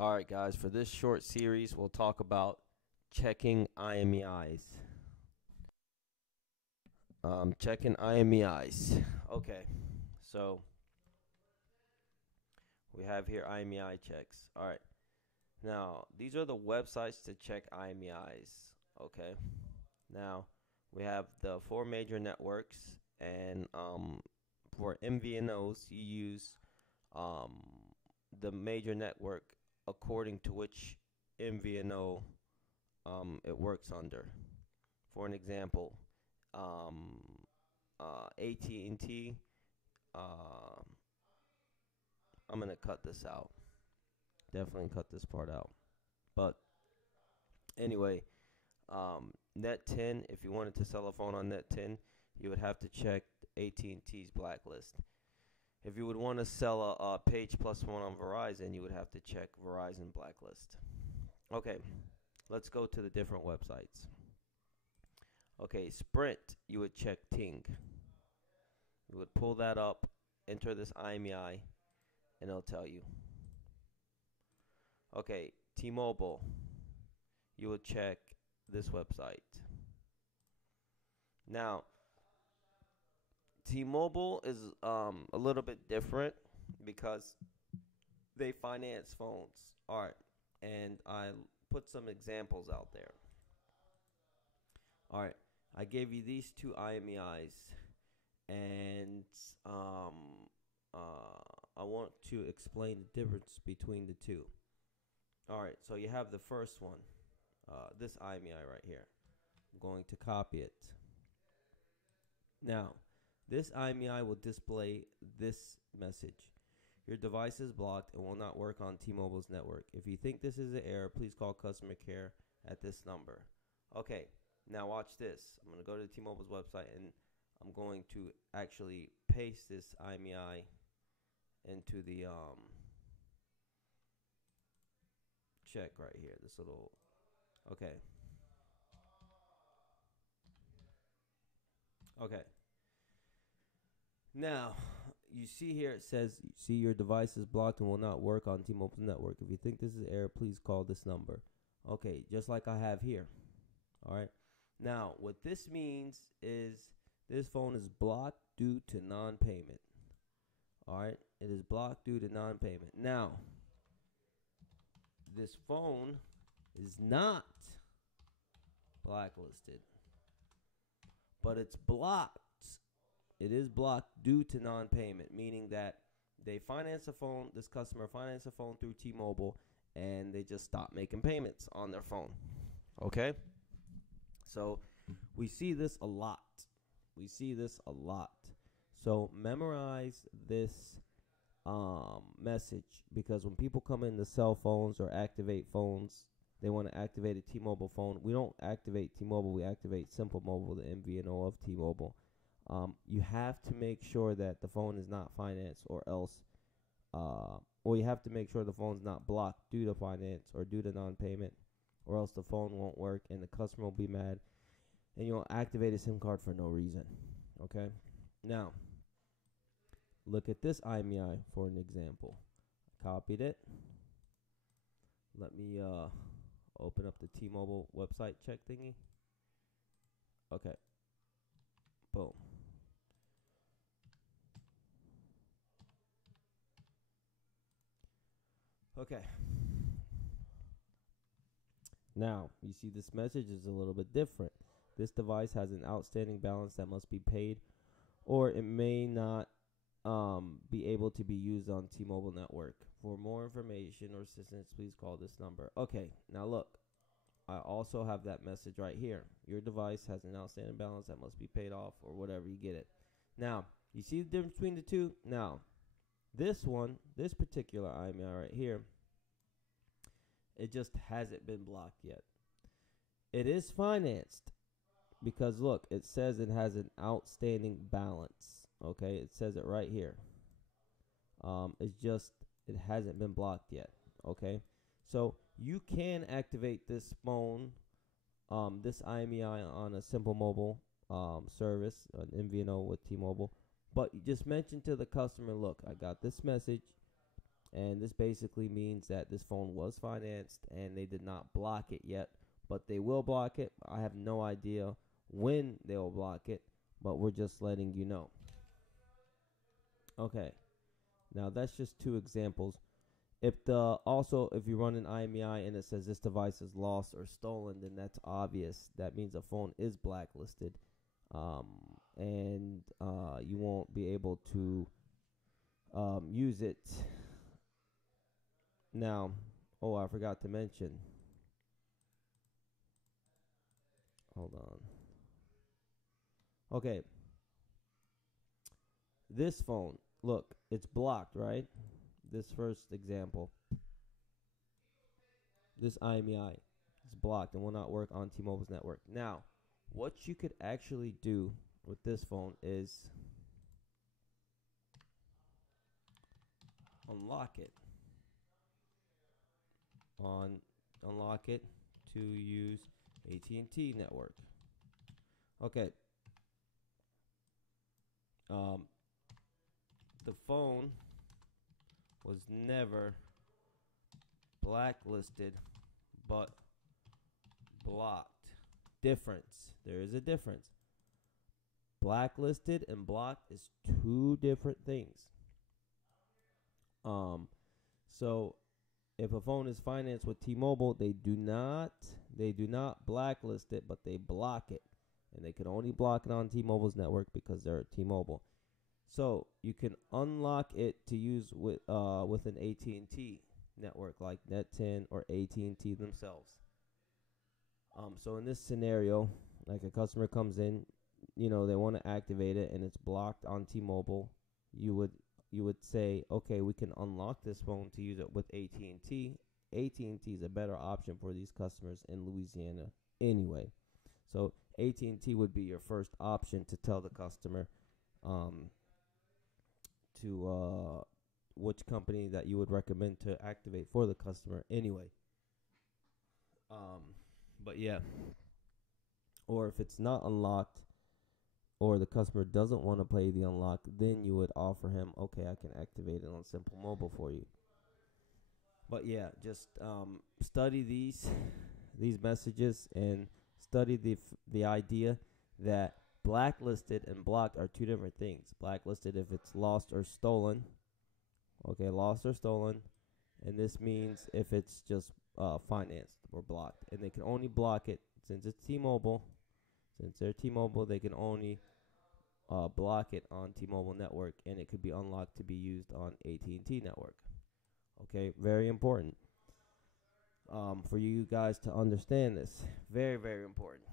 All right, guys, for this short series, we'll talk about checking IMEIs. Checking IMEIs. Okay, so we have here IMEI checks. All right, now these are the websites to check IMEIs. Okay, now we have the four major networks, and for MVNOs, you use um, the major network according to which MVNO it works under. For an example, um, AT&T. Uh, I'm gonna cut this out. Definitely cut this part out. But anyway, Net 10. If you wanted to sell a phone on Net 10, you would have to check AT&T's blacklist. If you would want to sell a Page Plus One on Verizon, you would have to check Verizon blacklist. Okay, let's go to the different websites. Okay, Sprint, you would check Ting. You would pull that up, enter this IMEI, and it'll tell you. Okay, T-Mobile, you would check this website. Now, T-Mobile is a little bit different because they finance phones. All right, and I put some examples out there. All right, I gave you these two IMEIs, and I want to explain the difference between the two. All right, so you have the first one, this IMEI right here. I'm going to copy it. Now, this IMEI will display this message. Your device is blocked and will not work on T-Mobile's network. If you think this is an error, please call customer care at this number. Okay, now watch this. I'm going to go to T-Mobile's website and I'm going to actually paste this IMEI into the check right here. This little, okay. Okay. Now, you see here it says, see your device is blocked and will not work on T-Mobile's network. If you think this is an error, please call this number. Okay, just like I have here. All right. Now, what this means is this phone is blocked due to non-payment. All right. It is blocked due to non-payment. Now, this phone is not blacklisted, but it's blocked. It is blocked due to non-payment, meaning that they finance a phone, this customer financed a phone through T-Mobile, and they just stop making payments on their phone. Okay? So we see this a lot. We see this a lot. So memorize this message, because when people come in to sell phones or activate phones, they want to activate a T-Mobile phone. We don't activate T-Mobile. We activate Simple Mobile, the MVNO of T-Mobile. You have to make sure that the phone is not financed, or else, or you have to make sure the phone's not blocked due to finance or due to non-payment, or else the phone won't work and the customer will be mad, and you'll activate a SIM card for no reason. Okay? Now, look at this IMEI for an example. I copied it. Let me open up the T-Mobile website check thingy. Okay. Boom. Okay. Now, you see this message is a little bit different. This device has an outstanding balance that must be paid, or it may not be able to be used on T-Mobile network. For more information or assistance, please call this number. Okay, now look. I also have that message right here. Your device has an outstanding balance that must be paid off, or whatever, you get it. Now, you see the difference between the two? Now, this one, this particular IMEI right here, it just hasn't been blocked yet. It is financed because, look, it says it has an outstanding balance. Okay, it says it right here. It's just, it hasn't been blocked yet. Okay, so you can activate this phone, this IMEI on a Simple Mobile service, an MVNO with T-Mobile. But you just mention to the customer, look, I got this message. And this basically means that this phone was financed and they did not block it yet, but they will block it. I have no idea when they will block it, but we're just letting you know. Okay, now that's just two examples. If you run an IMEI and it says this device is lost or stolen, then that's obvious. That means the phone is blacklisted, um, and you won't be able to use it. Now, oh, I forgot to mention. Hold on. Okay, this phone, look, it's blocked, right? This first example, this IMEI is blocked and will not work on T-Mobile's network. Now, what you could actually do with this phone is unlock it. Unlock it to use AT&T network. Okay. The phone was never blacklisted, but blocked. Difference. There is a difference. Blacklisted and blocked is two different things. So if a phone is financed with T-Mobile, they do not blacklist it, but they block it, and they can only block it on T-Mobile's network because they're T-Mobile. So you can unlock it to use with an AT&T network like Net10 or AT&T themselves. So in this scenario, like a customer comes in, they want to activate it and it's blocked on T-Mobile, you would say, okay, we can unlock this phone to use it with AT&T. AT&T is a better option for these customers in Louisiana anyway. So AT&T would be your first option to tell the customer to which company that you would recommend to activate for the customer anyway. But yeah, or if it's not unlocked or the customer doesn't want to play the unlock, then you would offer him, okay, I can activate it on Simple Mobile for you. But yeah, just study these messages and study the idea that blacklisted and blocked are two different things. Blacklisted if it's lost or stolen. Okay, lost or stolen. And this means if it's just financed or blocked. And they can only block it since it's T-Mobile. Since they're T-Mobile, they can only block it on T-Mobile network, and it could be unlocked to be used on AT&T network. Okay, very important for you guys to understand this. Very, very important.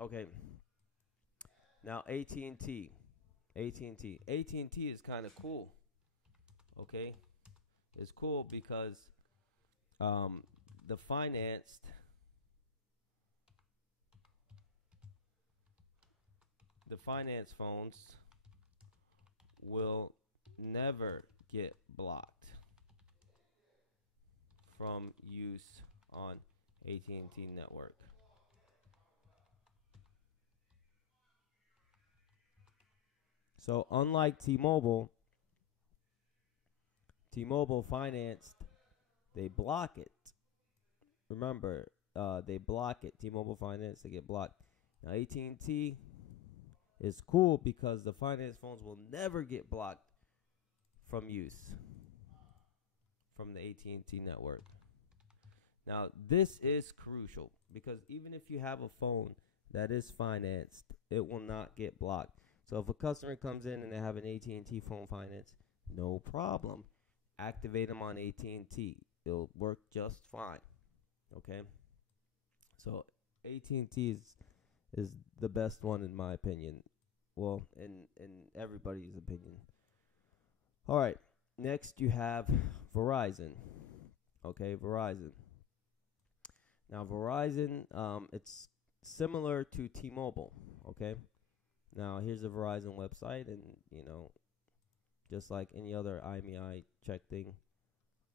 Okay. Now AT&T is kind of cool. Okay, it's cool because the financed phones will never get blocked from use on AT&T network. So unlike T-Mobile financed, they block it. Remember, they block it. T-Mobile finance, they get blocked. Now AT&T is cool because the finance phones will never get blocked from use from the AT&T network. Now, this is crucial because even if you have a phone that is financed, it will not get blocked. So if a customer comes in and they have an AT&T phone finance, no problem. Activate them on AT&T. It'll work just fine. Okay? So AT&T is the best one in my opinion. Well, in everybody's opinion. All right. Next you have Verizon. Okay, Verizon. Now Verizon, it's similar to T-Mobile. Okay. Now here's the Verizon website, and just like any other IMEI check thing,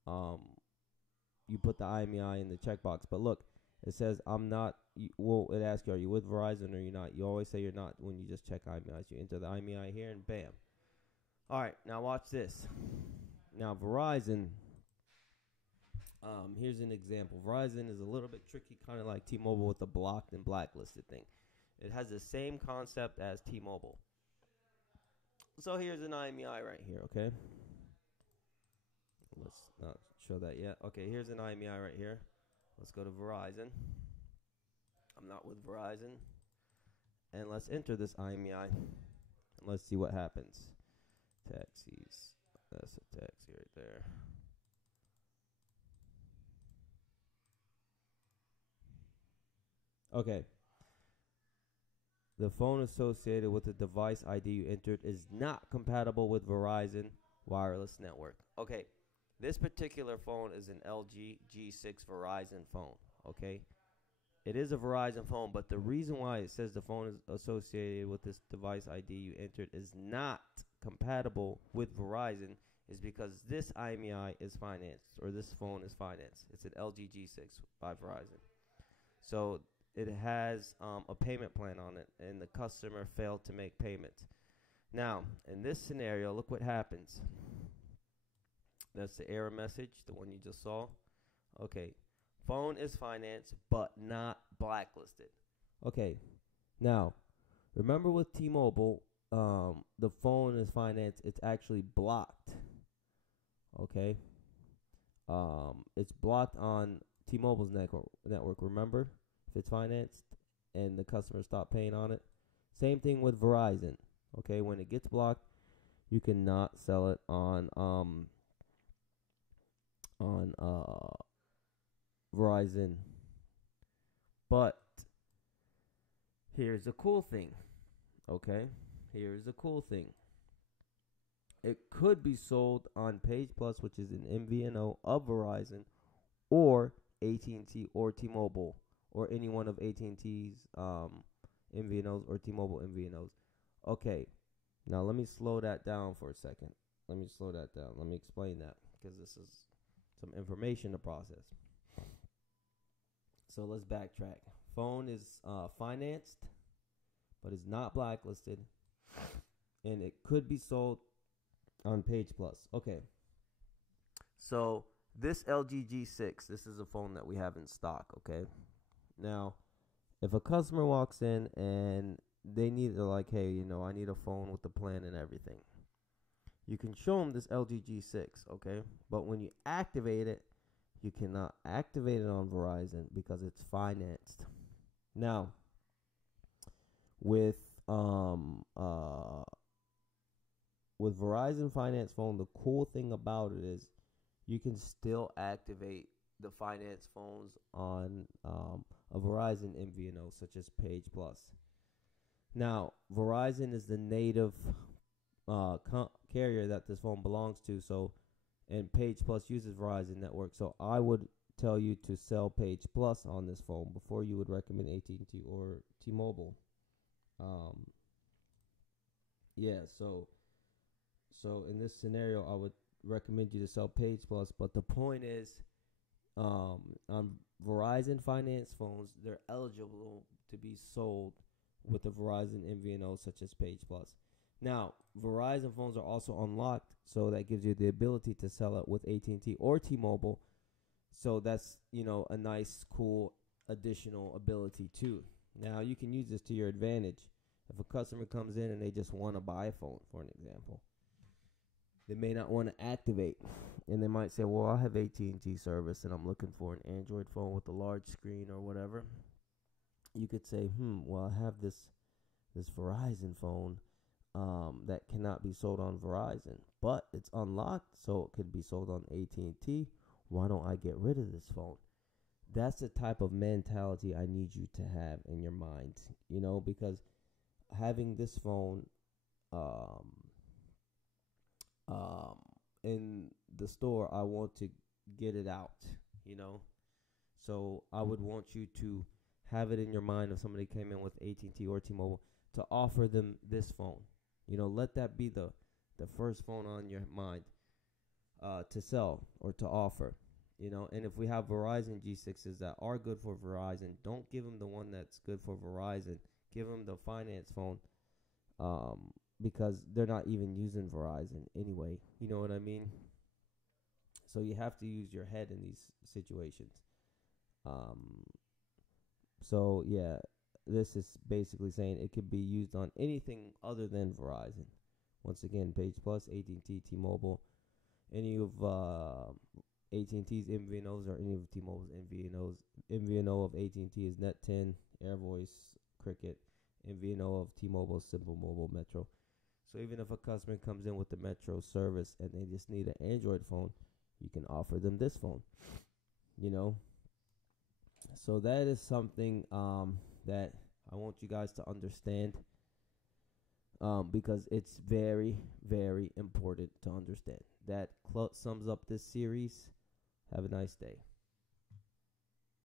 you put the IMEI in the checkbox. But look, it says I'm not. It asks you, are you with Verizon or you're not? You always say you're not when you just check IMEI. So you enter the IMEI here, and bam. All right, now watch this. Now Verizon, Here's an example. Verizon is a little bit tricky, kind of like T-Mobile with the blocked and blacklisted thing. It has the same concept as T-Mobile. So here's an IMEI right here, okay? Let's not show that yet. Okay, here's an IMEI right here. Let's go to Verizon. I'm not with Verizon. And let's enter this IMEI. And let's see what happens. Taxis. That's a taxi right there. Okay. The phone associated with the device ID you entered is not compatible with Verizon wireless network. Okay. This particular phone is an LG G6 Verizon phone. Okay. It is a Verizon phone, but the reason why it says the phone is associated with this device ID you entered is not compatible with Verizon is because this IMEI is financed, or this phone is financed. It's an LG G6 by Verizon. So it has a payment plan on it, and the customer failed to make payment. Now, in this scenario, look what happens. That's the error message, the one you just saw. Okay, phone is financed, but not blacklisted. Okay, now, remember with T-Mobile, the phone is financed. It's actually blocked. Okay, it's blocked on T-Mobile's network. Remember, if it's financed and the customer stopped paying on it. Same thing with Verizon. Okay, when it gets blocked, you cannot sell it on Verizon. But here's a cool thing. Okay, here's a cool thing. It could be sold on Page Plus, which is an MVNO of Verizon, or AT&T or T-Mobile, or any one of AT&T's MVNOs or T-Mobile MVNOs. Okay, now let me slow that down for a second. Let me slow that down. Let me explain that, because this is some information to process. So let's backtrack. Phone is financed, but is not blacklisted, and it could be sold on Page Plus. Okay. So this LG G6, this is a phone that we have in stock, okay? Now, if a customer walks in and they're like, hey, I need a phone with the plan and everything, you can show them this LG G6, okay? But when you activate it, you cannot activate it on Verizon because it's financed. Now, with Verizon finance phone, the cool thing about it is you can still activate the finance phones on a Verizon MVNO such as Page Plus. Now, Verizon is the native carrier that this phone belongs to, and Page Plus uses Verizon network. So I would tell you to sell Page Plus on this phone before you would recommend AT&T or T-Mobile. Yeah, so in this scenario, I would recommend you to sell Page Plus. But the point is, on Verizon finance phones, they're eligible to be sold with a Verizon MVNO such as Page Plus. Now, Verizon phones are also unlocked, so that gives you the ability to sell it with AT&T or T-Mobile. So that's, a nice, cool additional ability too. Now, you can use this to your advantage. If a customer comes in and they just want to buy a phone, for an example, they may not want to activate, and they might say, well, I have AT&T service and I'm looking for an Android phone with a large screen or whatever. You could say, well, I have this Verizon phone that cannot be sold on Verizon, but it's unlocked, so it could be sold on AT&T. Why don't I get rid of this phone? That's the type of mentality I need you to have in your mind, because having this phone in the store, I want to get it out, So I would want you to have it in your mind if somebody came in with AT&T or T-Mobile to offer them this phone. Let that be the first phone on your mind to sell or to offer. And if we have Verizon G6s that are good for Verizon, don't give them the one that's good for Verizon. Give them the finance phone because they're not even using Verizon anyway. You know what I mean? So you have to use your head in these situations. Um, so yeah, this is basically saying it could be used on anything other than Verizon. Once again, Page Plus, AT&T, T-Mobile, any of AT&T's MVNOs or any of T-Mobile's MVNOs. MVNO of AT&T is Net10, AirVoice, Cricket. MVNO of T-Mobile, Simple Mobile, Metro. So even if a customer comes in with the Metro service and they just need an Android phone, you can offer them this phone. You know, so that is something that I want you guys to understand, because it's very, very important to understand. That sums up this series. Have a nice day.